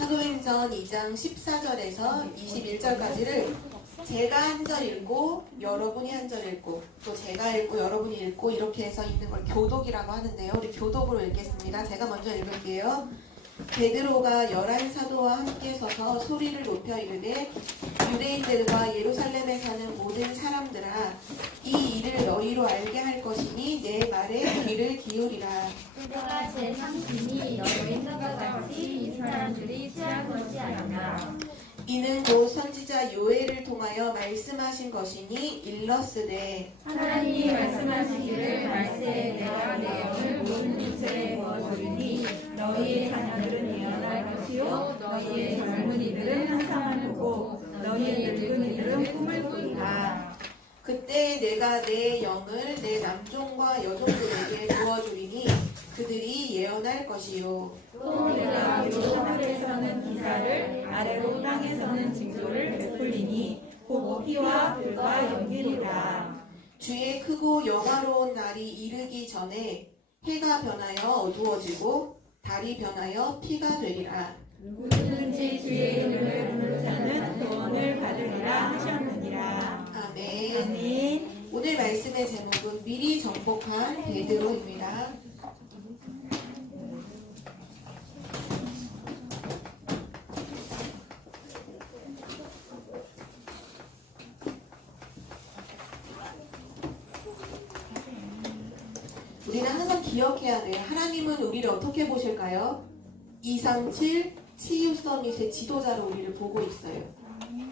사도행전 2장 14절에서 21절까지를 제가 한 절 읽고 여러분이 한 절 읽고 또 제가 읽고 여러분이 읽고 이렇게 해서 읽는 걸 교독이라고 하는데요. 우리 교독으로 읽겠습니다. 제가 먼저 읽을게요. 베드로가 11사도와 함께 서서 소리를 높여 이르되 유대인들과 예루살렘에 사는 모든 사람들아, 이 일을 너희로 알게 할 것이니 내 말에 귀를 기울이라. 그가 제 상심이 너희의 생각과 같이 이 사람들이 취할 것이 아니라 이는 곧 선지자 요엘을 통하여 말씀하신 것이니 일렀으되 하나님이 말씀하시기를 말세에 내가 내 영을 모든 육체에 부어주리니 너희의 자녀들은 예언할 것이요 너희의 젊은이들은 환상을 보고 너희의 늙은이들은 꿈을 꾸리라. 그때 내가 내 영을 내 남종과 여종들에게 부어주리니 그들이 예언할 것이요 또 내가 위로 하늘에서는 기사를 아래로 땅에서는 징조를 베풀리니 곧 피와 불과 연기로라. 주의 크고 영화로운 날이 이르기 전에 해가 변하여 어두워지고 달이 변하여 피가 되리라. 누구든지 주의 이름을 부르는 자는 구원을 받으리라 하셨느니라. 아멘. 아멘. 오늘 말씀의 제목은 미리 정복한 베드로입니다. 우리는 항상 기억해야 돼요. 하나님은 우리를 어떻게 보실까요? 237 치유 서밋의 지도자로 우리를 보고 있어요.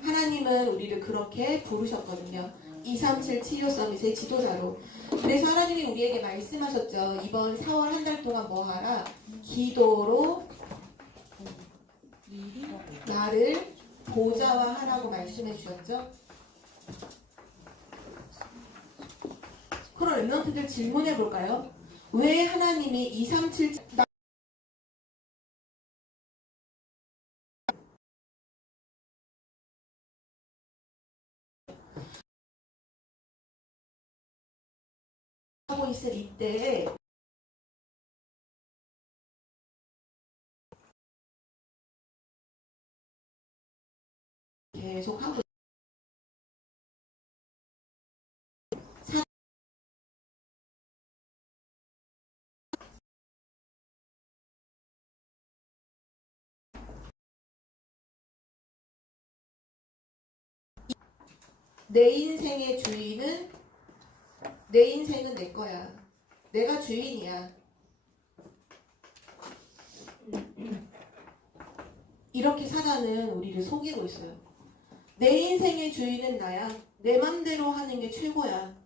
하나님은 우리를 그렇게 부르셨거든요. 237 치유 서밋의 지도자로. 그래서 하나님이 우리에게 말씀하셨죠. 이번 4월 한 달 동안 뭐 하라? 기도로 나를 보좌화하라고 말씀해 주셨죠. 그럼 랩런트들 질문해 볼까요? 왜 하나님이 237 하고 있을 이때에 계속 하고 내 인생의 주인은 내 인생은 내 거야. 내가 주인이야. 이렇게 사단은 우리를 속이고 있어요. 내 인생의 주인은 나야. 내 맘대로 하는 게 최고야.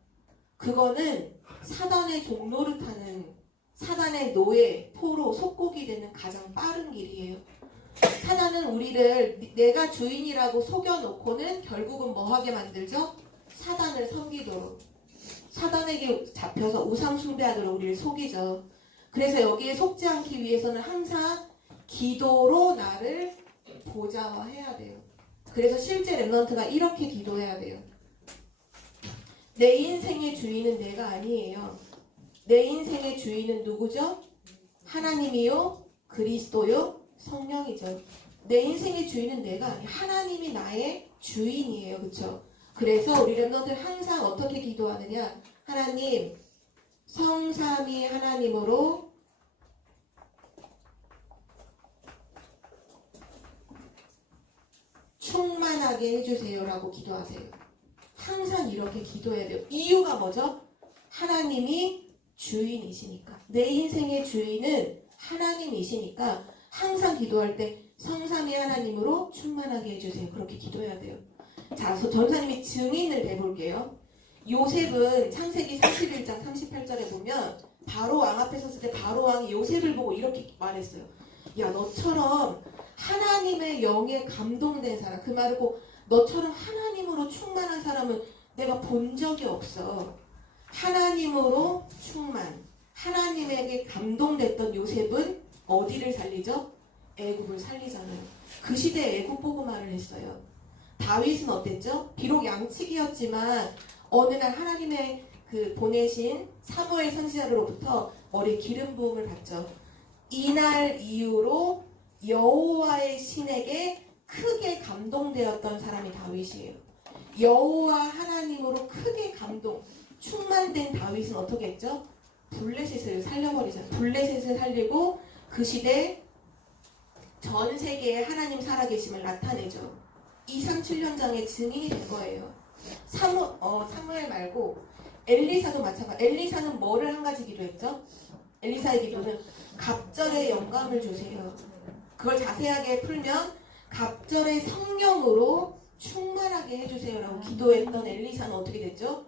그거는 사단의 종로를 타는 사단의 노예, 포로, 속국이 되는 가장 빠른 길이에요. 사단은 우리를 내가 주인이라고 속여놓고는 결국은 뭐 하게 만들죠? 사단을 섬기도록. 사단에게 잡혀서 우상 숭배하도록 우리를 속이죠. 그래서 여기에 속지 않기 위해서는 항상 기도로 나를 보좌화해야 돼요. 그래서 실제 랩런트가 이렇게 기도해야 돼요. 내 인생의 주인은 내가 아니에요. 내 인생의 주인은 누구죠? 하나님이요, 그리스도요, 성령이죠. 내 인생의 주인은 내가 아니에요. 하나님이 나의 주인이에요. 그렇죠? 그래서 우리 랩런트는 항상 어떻게 기도하느냐? 하나님, 성삼위 하나님으로 충만하게 해주세요라고 기도하세요. 항상 이렇게 기도해야 돼요. 이유가 뭐죠? 하나님이 주인이시니까. 내 인생의 주인은 하나님이시니까 항상 기도할 때 성삼위 하나님으로 충만하게 해주세요. 그렇게 기도해야 돼요. 자, 전사님이 증인을 대볼게요. 요셉은 창세기 31장 38절에 보면 바로 왕 앞에 섰을 때 바로 왕이 요셉을 보고 이렇게 말했어요. 야, 너처럼 하나님의 영에 감동된 사람, 그 말을 꼭 너처럼 하나님으로 충만한 사람은 내가 본 적이 없어. 하나님으로 충만, 하나님에게 감동됐던 요셉은 어디를 살리죠? 애굽을 살리잖아요. 그 시대에 애굽 보고 말을 했어요. 다윗은 어땠죠? 비록 양치기였지만 어느 날 하나님의 그 보내신 사무엘 선지자로부터 머리에 기름 부음을 받죠. 이날 이후로 여호와의 신에게 크게 감동되었던 사람이 다윗이에요. 여호와 하나님으로 크게 충만된 다윗은 어떻게 했죠? 블레셋을 살려버리잖아요. 블레셋을 살리고 그 시대 전 세계에 하나님 살아계심을 나타내죠. 237현장의 증인이 된 거예요. 사무엘 말고 엘리사도 마찬가지. 엘리사는 뭐를 한 가지 기도했죠? 엘리사의 기도는 갑절의 영감을 주세요. 그걸 자세하게 풀면 갑절의 성령으로 충만하게 해주세요라고 기도했던 엘리사는 어떻게 됐죠?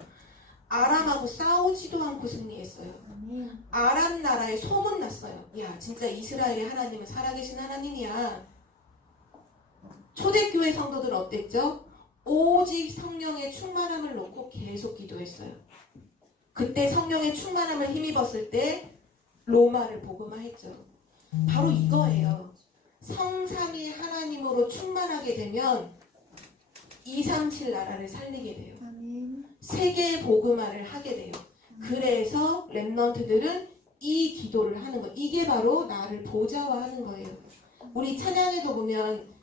아람하고 싸우지도 않고 승리했어요. 아람 나라에 소문났어요. 야, 진짜 이스라엘의 하나님은 살아계신 하나님이야. 초대교회 성도들은 어땠죠? 오직 성령의 충만함을 놓고 계속 기도했어요. 그때 성령의 충만함을 힘입었을 때 로마를 복음화했죠. 바로 이거예요. 성삼위 하나님으로 충만하게 되면 237 나라를 살리게 돼요. 세계 복음화를 하게 돼요. 그래서 렘넌트들은 이 기도를 하는 거예요. 이게 바로 나를 보좌화하는 거예요. 우리 찬양에도 보면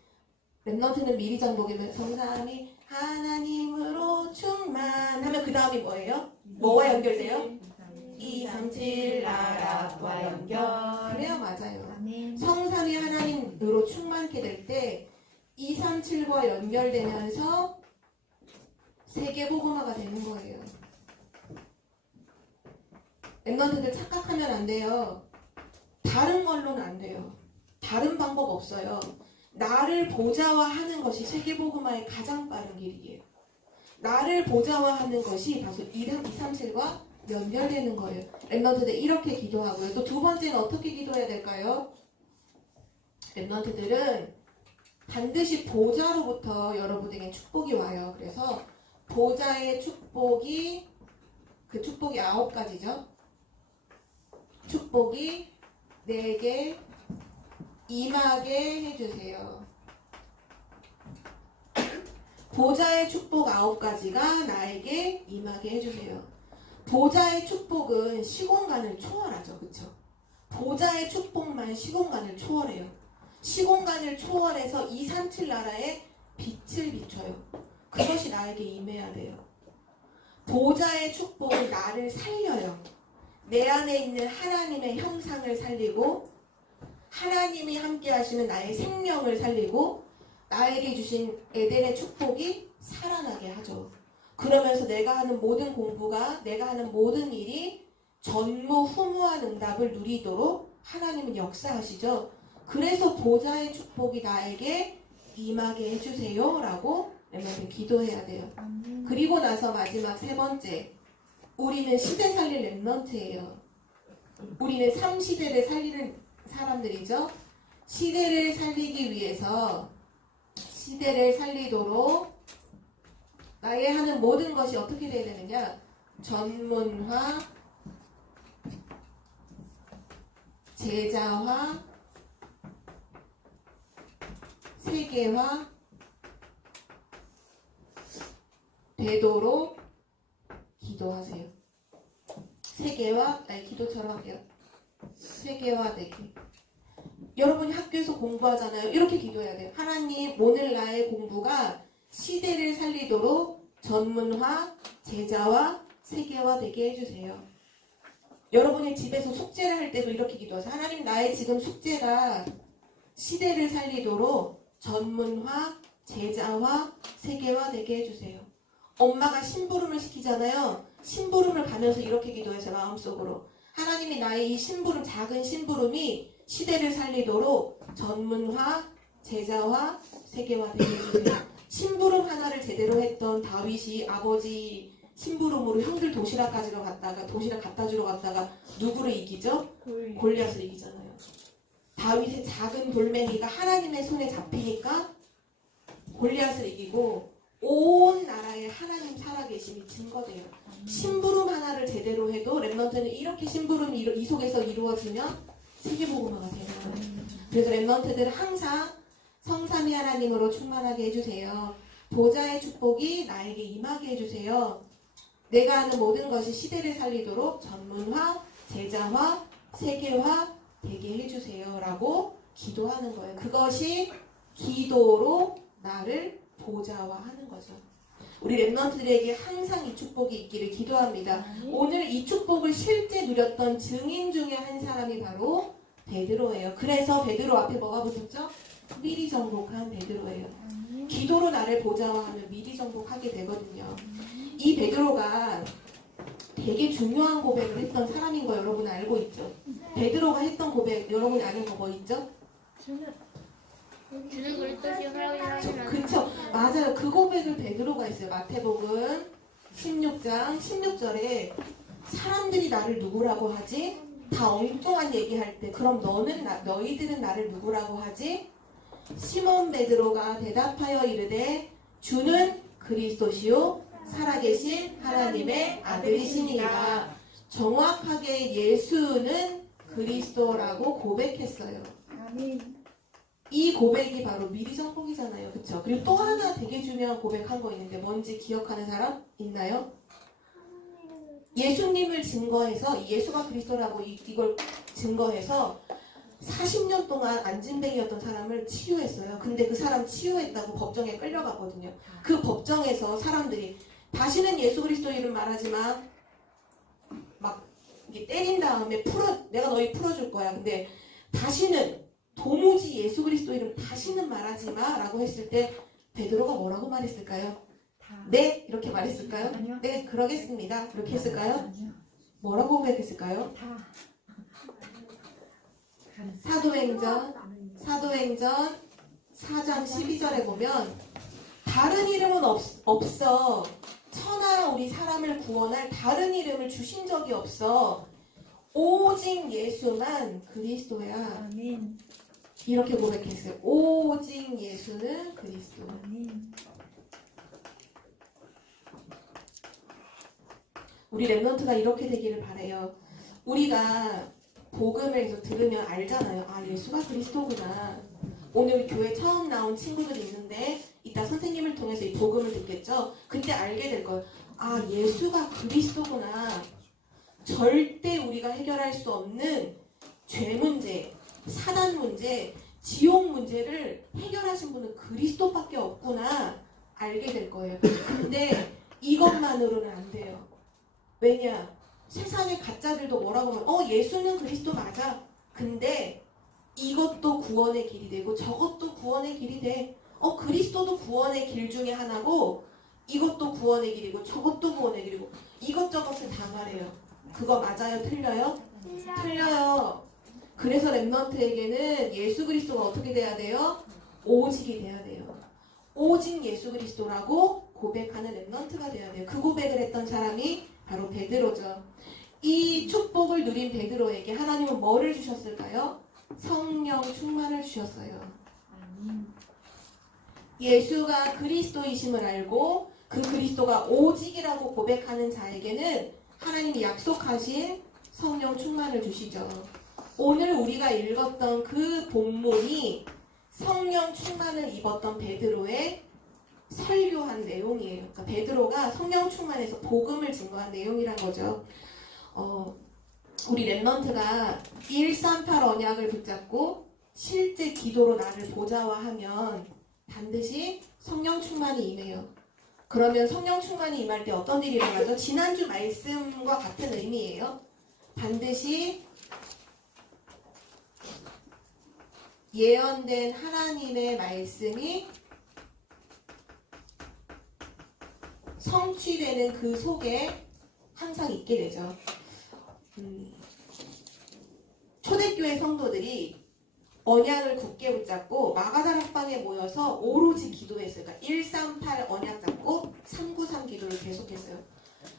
렘넌트는 미리 정복이면 성삼위 하나님으로 충만하면 그 다음이 뭐예요? 뭐와 연결돼요? 237 나라와 연결. 그래요, 맞아요. 성삼위 하나님으로 충만케 될 때 237과 연결되면서 세계복음화가 되는 거예요. 렘넌트들 착각하면 안 돼요. 다른 걸로는 안 돼요. 다른 방법 없어요. 나를 보좌화하는 것이 세계복음화의 가장 빠른 길이에요. 나를 보좌화하는 것이 바로 237과 연결되는 거예요. 렘넌트들 이렇게 기도하고요. 또 두 번째는 어떻게 기도해야 될까요? 렘넌트들은 반드시 보좌로부터 여러분에게 축복이 와요. 그래서 보좌의 축복이 그 축복이 9가지죠. 축복이 내게 임하게 해주세요. 보좌의 축복 9가지가 나에게 임하게 해주세요. 보좌의 축복은 시공간을 초월하죠. 그쵸? 보좌의 축복만 시공간을 초월해요. 시공간을 초월해서 237 나라에 빛을 비춰요. 그것이 나에게 임해야 돼요. 보좌의 축복은 나를 살려요. 내 안에 있는 하나님의 형상을 살리고 하나님이 함께 하시는 나의 생명을 살리고 나에게 주신 에덴의 축복이 살아나게 하죠. 그러면서 내가 하는 모든 공부가 내가 하는 모든 일이 전무후무한 응답을 누리도록 하나님은 역사하시죠. 그래서 보좌의 축복이 나에게 임하게 해주세요 라고 렘넌트는 기도해야 돼요. 그리고 나서 마지막 세 번째, 우리는 시대 살릴 렘넌트예요. 우리는 3시대를 살리는 사람들이죠. 시대를 살리기 위해서 시대를 살리도록 나의 하는 모든 것이 어떻게 돼야 되느냐? 전문화, 제자화, 세계화 되도록 기도하세요. 세계화, 기도처럼 할게요. 세계화 되기. 여러분이 학교에서 공부하잖아요. 이렇게 기도해야 돼요. 하나님, 오늘 나의 공부가 시대를 살리도록 전문화, 제자화, 세계화 되게 해주세요. 여러분이 집에서 숙제를 할 때도 이렇게 기도하세요. 하나님, 나의 지금 숙제가 시대를 살리도록 전문화, 제자화, 세계화 되게 해주세요. 엄마가 심부름을 시키잖아요. 심부름을 가면서 이렇게 기도해서 마음속으로 하나님이 나의 이 심부름, 작은 심부름이 시대를 살리도록 전문화, 제자화, 세계화 되게 해주세요. 심부름 하나를 제대로 했던 다윗이 아버지 심부름으로 형들 도시락 가지러 갔다가 도시락 갖다 주러 갔다가 누구를 이기죠? 골리앗을 이기잖아요. 다윗의 작은 돌멩이가 하나님의 손에 잡히니까 골리앗을 이기고 온 나라에 하나님 살아계심이 증거돼요. 심부름 하나를 제대로 해도 렘넌트는 이렇게 심부름이 이 속에서 이루어지면 세계복음화가 되는 거예요. 그래서 렘넌트들은 항상 성삼위 하나님으로 충만하게 해주세요. 보좌의 축복이 나에게 임하게 해주세요. 내가 하는 모든 것이 시대를 살리도록 전문화, 제자화, 세계화 되게 해주세요 라고 기도하는 거예요. 그것이 기도로 나를 보좌화하는 거죠. 우리 랩런트들에게 항상 이 축복이 있기를 기도합니다. 오늘 이 축복을 실제 누렸던 증인 중에 한 사람이 바로 베드로예요. 그래서 베드로 앞에 뭐가 붙었죠? 미리 정복한 베드로예요. 기도로 나를 보좌화하면 미리 정복하게 되거든요. 이 베드로가 되게 중요한 고백을 했던 사람인 거 여러분 알고 있죠? 베드로가 했던 고백 여러분이 아는 거 뭐 있죠? 주는 그리스도시 하나님 그쵸? 맞아요. 그 고백을 베드로가 했어요. 마태복음 16장 16절에 사람들이 나를 누구라고 하지? 다 엉뚱한 얘기할 때 그럼 너희들은 나를 누구라고 하지? 시몬 베드로가 대답하여 이르되 주는 그리스도시요 살아계신 하나님의 아들이시니라. 정확하게 예수는 그리스도라고 고백했어요. 아멘. 이 고백이 바로 미리 정복이잖아요. 그쵸? 그리고 또 하나 되게 중요한 고백한 거 있는데 뭔지 기억하는 사람 있나요? 예수님을 증거해서 예수가 그리스도라고 이걸 증거해서 40년 동안 안진뱅이였던 사람을 치유했어요. 근데 그 사람 치유했다고 법정에 끌려갔거든요. 그 법정에서 사람들이 다시는 예수 그리스도 이름 말하지 마. 막 이렇게 때린 다음에 내가 너희 풀어줄 거야. 근데 다시는 도무지 예수 그리스도 이름 다시는 말하지 마 라고 했을 때 베드로가 뭐라고 말했을까요? 네 이렇게 말했을까요? 아니요. 네 그러겠습니다 이렇게 했을까요? 아니요. 뭐라고 고백했을까요? 사도행전 4장 12절에 보면 다른 이름은 없어 천하 우리 사람을 구원할 다른 이름을 주신 적이 없어 오직 예수만 그리스도야. 아멘. 이렇게 고백했어요. 오직 예수는 그리스도. 아멘. 우리 랩런트가 이렇게 되기를 바래요. 우리가 복음에서 들으면 알잖아요. 아 예수가 그리스도구나. 오늘 교회 처음 나온 친구들이 있는데 이따 선생님을 통해서 이 복음을 듣겠죠. 그때 알게 될 거예요. 아 예수가 그리스도구나. 절대 우리가 해결할 수 없는 죄 문제, 사단 문제, 지옥 문제를 해결하신 분은 그리스도밖에 없구나 알게 될 거예요. 근데 이것만으로는 안 돼요. 왜냐? 세상의 가짜들도 뭐라고 하면 예수는 그리스도 맞아. 근데 이것도 구원의 길이 되고 저것도 구원의 길이 돼. 그리스도도 구원의 길 중에 하나고 이것도 구원의 길이고 저것도 구원의 길이고 이것저것을 다 말해요. 그거 맞아요? 틀려요? 틀려요. 그래서 랩런트에게는 예수 그리스도가 어떻게 돼야 돼요? 오직이 돼야 돼요. 오직 예수 그리스도라고 고백하는 랩런트가 돼야 돼요. 그 고백을 했던 사람이 바로 베드로죠. 이 축복을 누린 베드로에게 하나님은 뭐를 주셨을까요? 성령 충만을 주셨어요. 예수가 그리스도이심을 알고 그 그리스도가 오직이라고 고백하는 자에게는 하나님이 약속하신 성령 충만을 주시죠. 오늘 우리가 읽었던 그 본문이 성령 충만을 입었던 베드로의 설교한 내용이에요. 그러니까 베드로가 성령 충만해서 복음을 증거한 내용이란 거죠. 우리 랩런트가 138 언약을 붙잡고 실제 기도로 나를 보좌화하면 반드시 성령 충만이 임해요. 그러면 성령 충만이 임할 때 어떤 일이 일어나죠? 지난주 말씀과 같은 의미예요. 반드시 예언된 하나님의 말씀이 성취되는 그 속에 항상 있게 되죠. 초대교회 성도들이 언약을 굳게 붙잡고 마가다락방에 모여서 오로지 기도했어요. 그러니까 138 언약 잡고 393 기도를 계속했어요.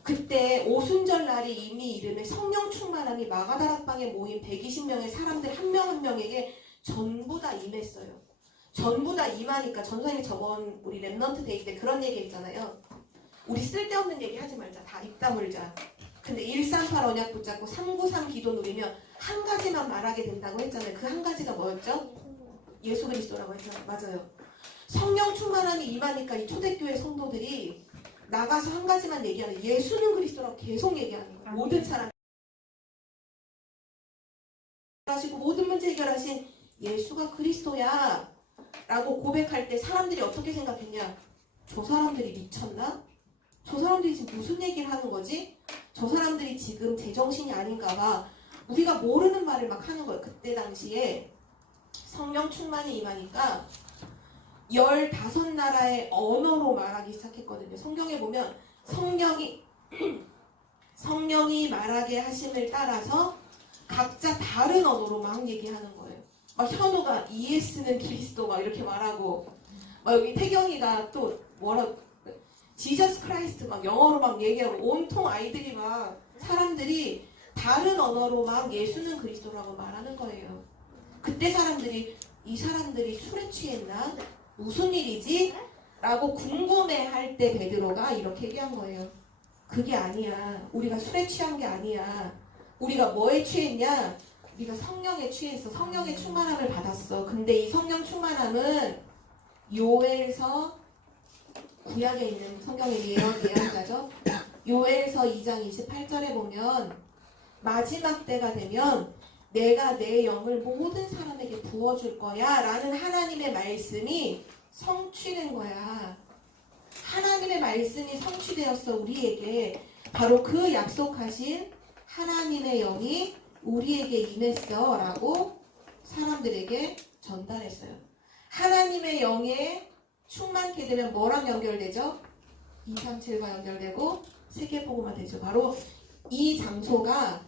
그때 오순절 날이 이미 이름에 성령 충만함이 마가다락방에 모인 120명의 사람들 한 명 한 명에게 전부 다 임했어요. 전부 다 임하니까 전선이 저번 우리 랩런트 데이 때 그런 얘기 했잖아요. 우리 쓸데없는 얘기 하지 말자. 다 입 다물자. 근데 138 언약 붙잡고 393 기도 누리면 한 가지만 말하게 된다고 했잖아요. 그 한 가지가 뭐였죠? 예수 그리스도라고 했잖아요. 맞아요. 성령 충만함이 임하니까 이 초대교회 성도들이 나가서 한 가지만 얘기하는 예수는 그리스도라고 계속 얘기하는 거예요. 모든 사람 하시고 모든 문제 해결하신 예수가 그리스도야 라고 고백할 때 사람들이 어떻게 생각했냐? 저 사람들이 미쳤나? 저 사람들이 지금 무슨 얘기를 하는 거지? 저 사람들이 지금 제정신이 아닌가 봐. 우리가 모르는 말을 막 하는 거예요. 그때 당시에 성령 충만이 임하니까 15나라의 언어로 말하기 시작했거든요. 성경에 보면 성령이 말하게 하심을 따라서 각자 다른 언어로 막 얘기하는 거예요. 막 현우가 ES는 그리스도 막 이렇게 말하고, 막 여기 태경이가 또 지저스 크라이스트 막 영어로 막 얘기하고, 온통 아이들이 막 사람들이 다른 언어로 막 예수는 그리스도라고 말하는 거예요. 그때 이 사람들이 술에 취했나? 무슨 일이지? 라고 궁금해할 때 베드로가 이렇게 얘기한 거예요. 그게 아니야. 우리가 술에 취한 게 아니야. 우리가 뭐에 취했냐? 우리가 성령에 취했어. 성령의 충만함을 받았어. 근데 이 성령 충만함은 요엘서 구약에 있는 성경의 예언자죠. 요엘서 2장 28절에 보면 마지막 때가 되면 내가 내 영을 모든 사람에게 부어줄 거야 라는 하나님의 말씀이 성취된 거야. 하나님의 말씀이 성취되었어. 우리에게 바로 그 약속하신 하나님의 영이 우리에게 임했어 라고 사람들에게 전달했어요. 하나님의 영에 충만케 되면 뭐랑 연결되죠? 237과 연결되고 세계복음화 되죠. 바로 이 장소가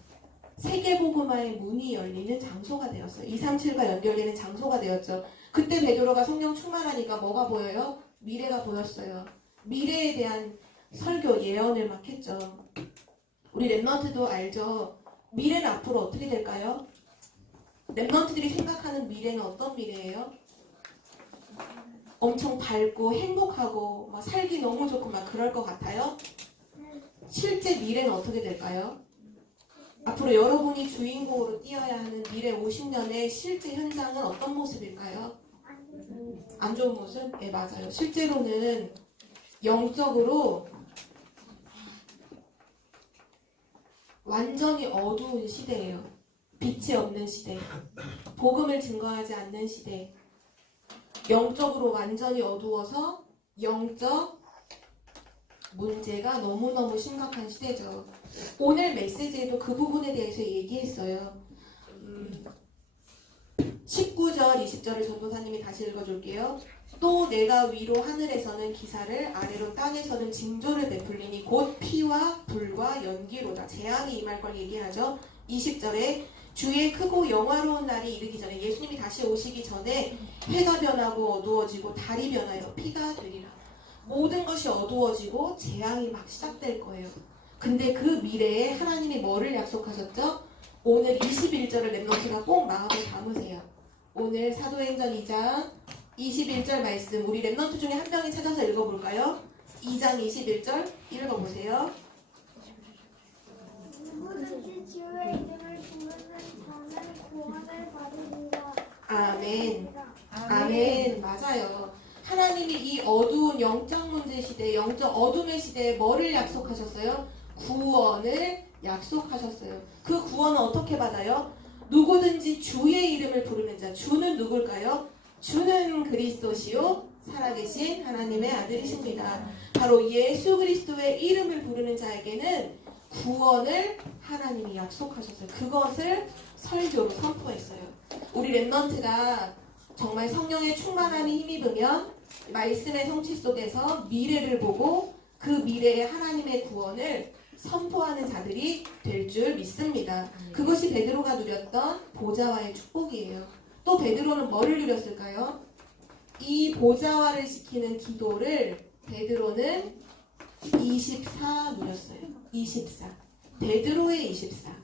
세계복음화의 문이 열리는 장소가 되었어요. 237과 연결되는 장소가 되었죠. 그때 베드로가 성령 충만하니까 뭐가 보여요? 미래가 보였어요. 미래에 대한 설교, 예언을 막 했죠. 우리 랩런트도 알죠? 미래는 앞으로 어떻게 될까요? 랩런트들이 생각하는 미래는 어떤 미래예요? 엄청 밝고 행복하고 막 살기 너무 좋고 막 그럴 것 같아요? 실제 미래는 어떻게 될까요? 앞으로 여러분이 주인공으로 뛰어야 하는 미래 50년의 실제 현장은 어떤 모습일까요? 안 좋은 모습? 네, 맞아요. 실제로는 영적으로 완전히 어두운 시대예요. 빛이 없는 시대. 복음을 증거하지 않는 시대. 영적으로 완전히 어두워서 영적 문제가 너무너무 심각한 시대죠. 오늘 메시지에도 그 부분에 대해서 얘기했어요. 19절, 20절을 전도사님이 다시 읽어줄게요. 또 내가 위로 하늘에서는 기사를 아래로 땅에서는 징조를 베풀리니 곧 피와 불과 연기로다. 재앙이 임할 걸 얘기하죠. 20절에 주의 크고 영화로운 날이 이르기 전에 예수님이 다시 오시기 전에 해가 변하고 어두워지고 달이 변하여 피가 되리라. 모든 것이 어두워지고 재앙이 막 시작될 거예요. 근데 그 미래에 하나님이 뭐를 약속하셨죠? 오늘 21절을 랩런트가 꼭 마음에 담으세요. 오늘 사도행전 2장 21절 말씀 우리 랩런트 중에 한 명이 찾아서 읽어볼까요? 2장 21절 읽어보세요. 누구든지 주의 이름을 부르는 자는 구원을 받으리라. 아멘. 아멘. 맞아요. 하나님이 이 어두운 영적 문제 시대, 영적 어둠의 시대에 뭐를 약속하셨어요? 구원을 약속하셨어요. 그 구원은 어떻게 받아요? 누구든지 주의 이름을 부르는 자. 주는 누굴까요? 주는 그리스도시요 살아계신 하나님의 아들이십니다. 바로 예수 그리스도의 이름을 부르는 자에게는 구원을 하나님이 약속하셨어요. 그것을 설교로 선포했어요. 우리 랩런트가 정말 성령의 충만함이 힘입으면 말씀의 성취 속에서 미래를 보고 그 미래의 하나님의 구원을 선포하는 자들이 될 줄 믿습니다. 그것이 베드로가 누렸던 보좌와의 축복이에요. 또 베드로는 뭐를 누렸을까요? 이 보좌와를 시키는 기도를 베드로는 24 누렸어요. 24. 베드로의 24.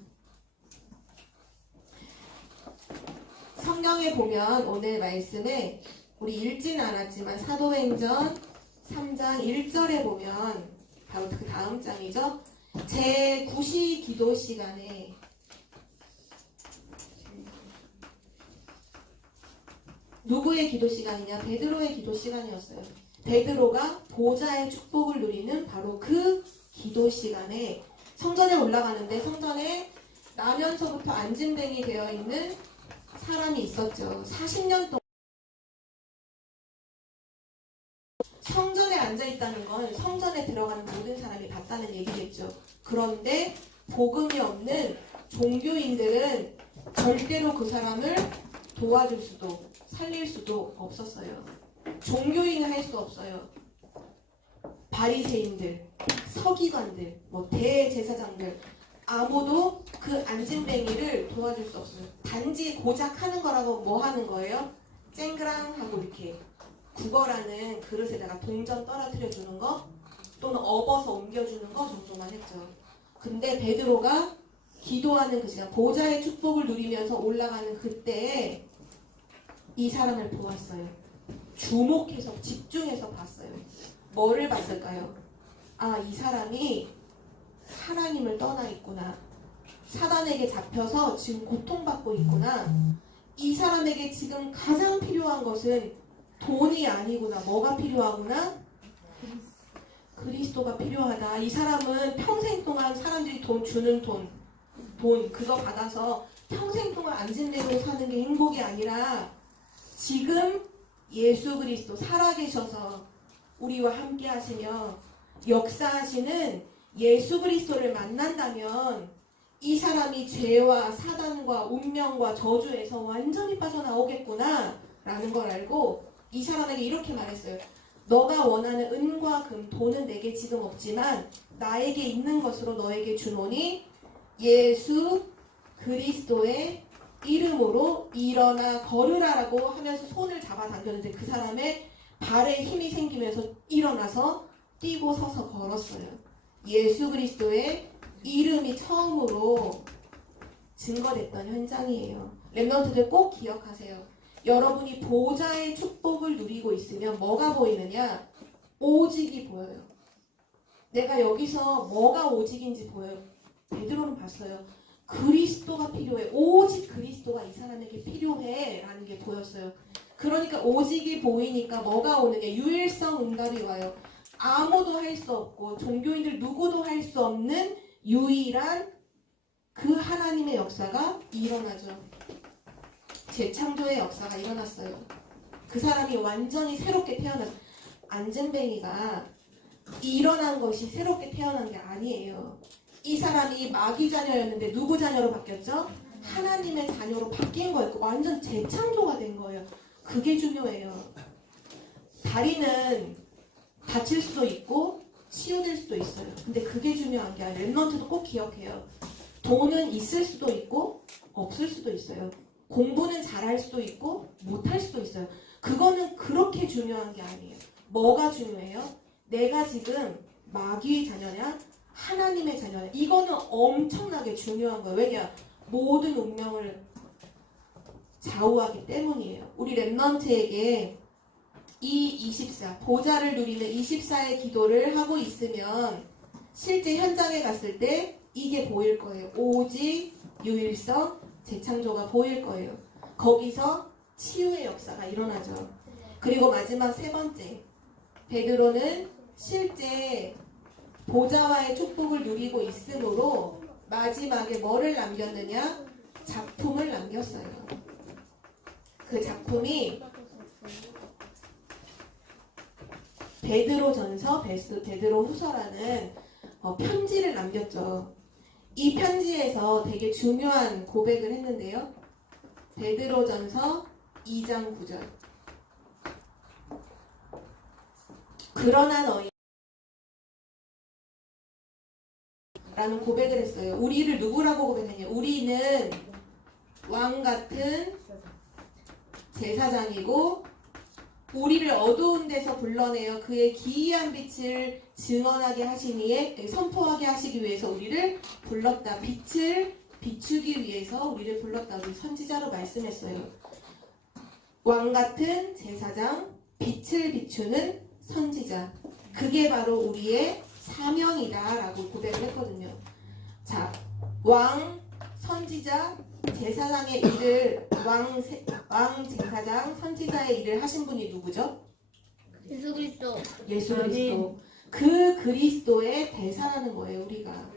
성경에 보면 오늘 말씀에 우리 읽지는 않았지만 사도행전 3장 1절에 보면 바로 그 다음 장이죠. 제9시 기도 시간에 누구의 기도 시간이냐? 베드로의 기도 시간이었어요. 베드로가 보좌의 축복을 누리는 바로 그 기도 시간에 성전에 올라가는데 성전에 나면서부터 안진뱅이 되어 있는 사람이 있었죠. 40년 동안 성전에 앉아 있다는 건 성전에 들어가는 모든 사람이 봤다는 얘기겠죠. 그런데 복음이 없는 종교인들은 절대로 그 사람을 도와줄 수도 살릴 수도 없었어요. 종교인은 할 수 없어요. 바리새인들, 서기관들, 대제사장들 아무도 그 안진뱅이를 도와줄 수 없어요. 단지 고작 하는 거라고 뭐 하는 거예요? 쨍그랑 하고 이렇게 국어라는 그릇에다가 동전 떨어뜨려 주는 거 또는 업어서 옮겨주는 거 정도만 했죠. 근데 베드로가 기도하는 그 시간, 보좌의 축복을 누리면서 올라가는 그때에 이 사람을 보았어요. 주목해서 집중해서 봤어요. 뭐를 봤을까요? 아, 이 사람이 하나님을 떠나 있구나. 사단에게 잡혀서 지금 고통받고 있구나. 이 사람에게 지금 가장 필요한 것은 돈이 아니구나. 뭐가 필요하구나? 그리스도가 필요하다. 이 사람은 평생 동안 사람들이 돈 주는 돈 그거 받아서 평생 동안 앉은 대로 사는 게 행복이 아니라 지금 예수 그리스도 살아계셔서 우리와 함께 하시며 역사하시는 예수 그리스도를 만난다면 이 사람이 죄와 사단과 운명과 저주에서 완전히 빠져나오겠구나 라는 걸 알고 이 사람에게 이렇게 말했어요. 너가 원하는 은과 금, 돈은 내게 지금 없지만 나에게 있는 것으로 너에게 주노니 예수 그리스도의 이름으로 일어나 걸으라라고 하면서 손을 잡아 당겼는데 그 사람의 발에 힘이 생기면서 일어나서 뛰고 서서 걸었어요. 예수 그리스도의 이름이 처음으로 증거됐던 현장이에요. 렘넌트들 꼭 기억하세요. 여러분이 보좌의 축복을 누리고 있으면 뭐가 보이느냐? 오직이 보여요. 내가 여기서 뭐가 오직인지 보여요. 베드로는 봤어요. 그리스도가 필요해. 오직 그리스도가 이 사람에게 필요해 라는 게 보였어요. 그러니까 오직이 보이니까 뭐가 오느냐? 유일성 응답이 와요. 아무도 할 수 없고 종교인들 누구도 할 수 없는 유일한 그 하나님의 역사가 일어나죠. 재창조의 역사가 일어났어요. 그 사람이 완전히 새롭게 태어났어요. 안전뱅이가 일어난 것이 새롭게 태어난 게 아니에요. 이 사람이 마귀 자녀였는데 누구 자녀로 바뀌었죠? 하나님의 자녀로 바뀐 거예요. 완전 재창조가 된 거예요. 그게 중요해요. 다리는 다칠 수도 있고 치유될 수도 있어요. 근데 그게 중요한 게 아니라 렘넌트도 꼭 기억해요. 돈은 있을 수도 있고 없을 수도 있어요. 공부는 잘할 수도 있고 못할 수도 있어요. 그거는 그렇게 중요한 게 아니에요. 뭐가 중요해요? 내가 지금 마귀의 자녀냐 하나님의 자녀냐, 이거는 엄청나게 중요한 거예요. 왜냐? 모든 운명을 좌우하기 때문이에요. 우리 렘넌트에게 이 24 보좌를 누리는 24의 기도를 하고 있으면 실제 현장에 갔을 때 이게 보일 거예요. 오직 유일성 재창조가 보일 거예요. 거기서 치유의 역사가 일어나죠. 그리고 마지막 세 번째, 베드로는 실제 보좌와의 축복을 누리고 있으므로 마지막에 뭐를 남겼느냐? 작품을 남겼어요. 그 작품이 베드로전서, 베드로후서라는 편지를 남겼죠. 이 편지에서 되게 중요한 고백을 했는데요. 베드로전서 2장 9절. 그러나 너희 라는 고백을 했어요. 우리를 누구라고 고백했냐? 우리는 왕 같은 제사장이고 우리를 어두운 데서 불러내어 그의 기이한 빛을 증언하게 하시니에 선포하게 하시기 위해서 우리를 불렀다. 빛을 비추기 위해서 우리를 불렀다. 우리 선지자로 말씀했어요. 왕 같은 제사장, 빛을 비추는 선지자. 그게 바로 우리의 사명이다 라고 고백을 했거든요. 자, 왕, 선지자, 제사장의 일을 왕 제사장, 선지자의 일을 하신 분이 누구죠? 예수 그리스도. 예수 그리스도. 그 그리스도의 대사라는 거예요, 우리가.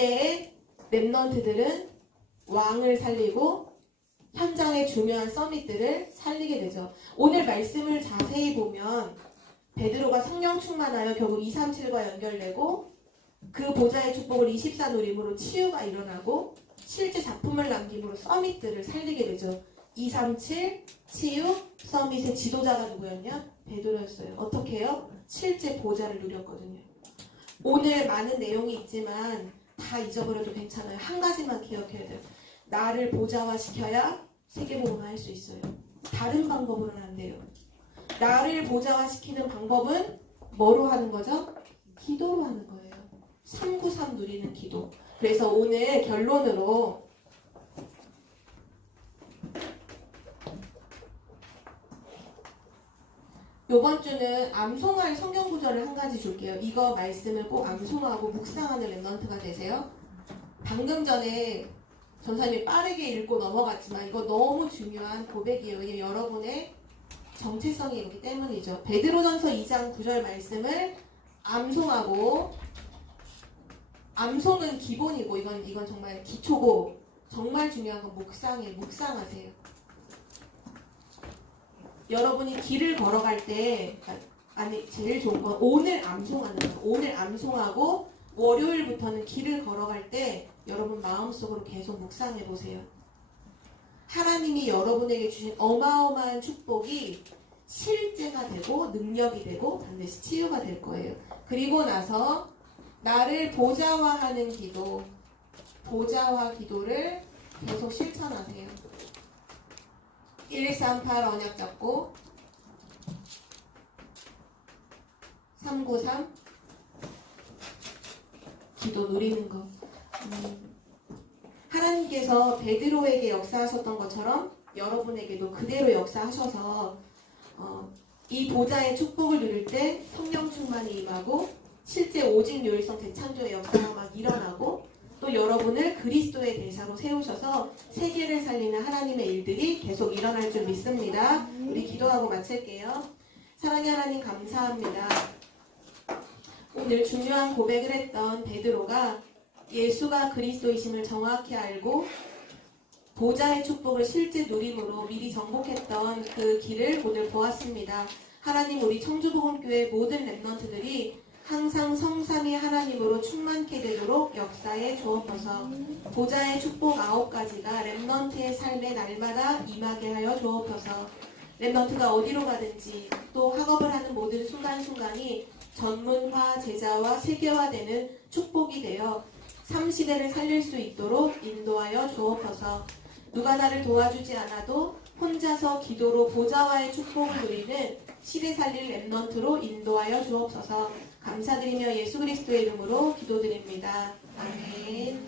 이때 렘넌트들은 왕을 살리고 현장의 중요한 서밋들을 살리게 되죠. 오늘 말씀을 자세히 보면 베드로가 성령 충만하여 결국 237과 연결되고 그 보좌의 축복을 24 누림으로 치유가 일어나고 실제 작품을 남김으로 서밋들을 살리게 되죠. 237 치유 서밋의 지도자가 누구였냐? 베드로였어요. 어떻게 해요? 실제 보좌를 누렸거든요. 오늘 많은 내용이 있지만 다 잊어버려도 괜찮아요. 한 가지만 기억해야 돼요. 나를 보좌화시켜야 세계복음화 할 수 있어요. 다른 방법으로는 안 돼요. 나를 보좌화시키는 방법은 뭐로 하는 거죠? 기도로 하는 거예요. 393 누리는 기도. 그래서 오늘 결론으로 이번 주는 암송할 성경 구절을 한 가지 줄게요. 이거 말씀을 꼭 암송하고 묵상하는 렘넌트가 되세요. 방금 전에 전사님이 빠르게 읽고 넘어갔지만 이거 너무 중요한 고백이에요. 왜냐면 여러분의 정체성이 있기 때문이죠. 베드로전서 2장 9절 말씀을 암송하고, 암송은 기본이고 이건 정말 기초고, 정말 중요한 건 묵상하세요. 여러분이 길을 걸어갈 때, 제일 좋은 건 오늘 암송하는 거예요. 오늘 암송하고 월요일부터는 길을 걸어갈 때 여러분 마음속으로 계속 묵상해 보세요. 하나님이 여러분에게 주신 어마어마한 축복이 실제가 되고 능력이 되고 반드시 치유가 될 거예요. 그리고 나서 나를 보좌화하는 기도, 보좌화 기도를 계속 실천하세요. 1238 언약 잡고 393 기도 누리는 거. 하나님께서 베드로에게 역사하셨던 것처럼 여러분에게도 그대로 역사하셔서 이 보좌의 축복을 누릴 때 성령 충만이 임하고 실제 오직 요일성 대창조의 역사가 막 일어나고 또 여러분을 그리스도의 대사로 세우셔서 세계를 살리는 하나님의 일들이 계속 일어날 줄 믿습니다. 우리 기도하고 마칠게요. 사랑의 하나님 감사합니다. 오늘 중요한 고백을 했던 베드로가 예수가 그리스도이심을 정확히 알고 보좌의 축복을 실제 누림으로 미리 정복했던 그 길을 오늘 보았습니다. 하나님, 우리 청주복음교회 모든 렘넌트들이 항상 성삼위 하나님으로 충만케 되도록 역사에 주옵소서. 보좌의 축복 9가지가 렘넌트의 삶에 날마다 임하게 하여 주옵소서. 렘넌트가 어디로 가든지 또 학업을 하는 모든 순간순간이 전문화, 제자와 세계화되는 축복이 되어 3시대를 살릴 수 있도록 인도하여 주옵소서. 누가 나를 도와주지 않아도 혼자서 기도로 보좌와의 축복을 누리는 시대 살릴 렘넌트로 인도하여 주옵소서. 감사드리며 예수 그리스도의 이름으로 기도드립니다. 아멘.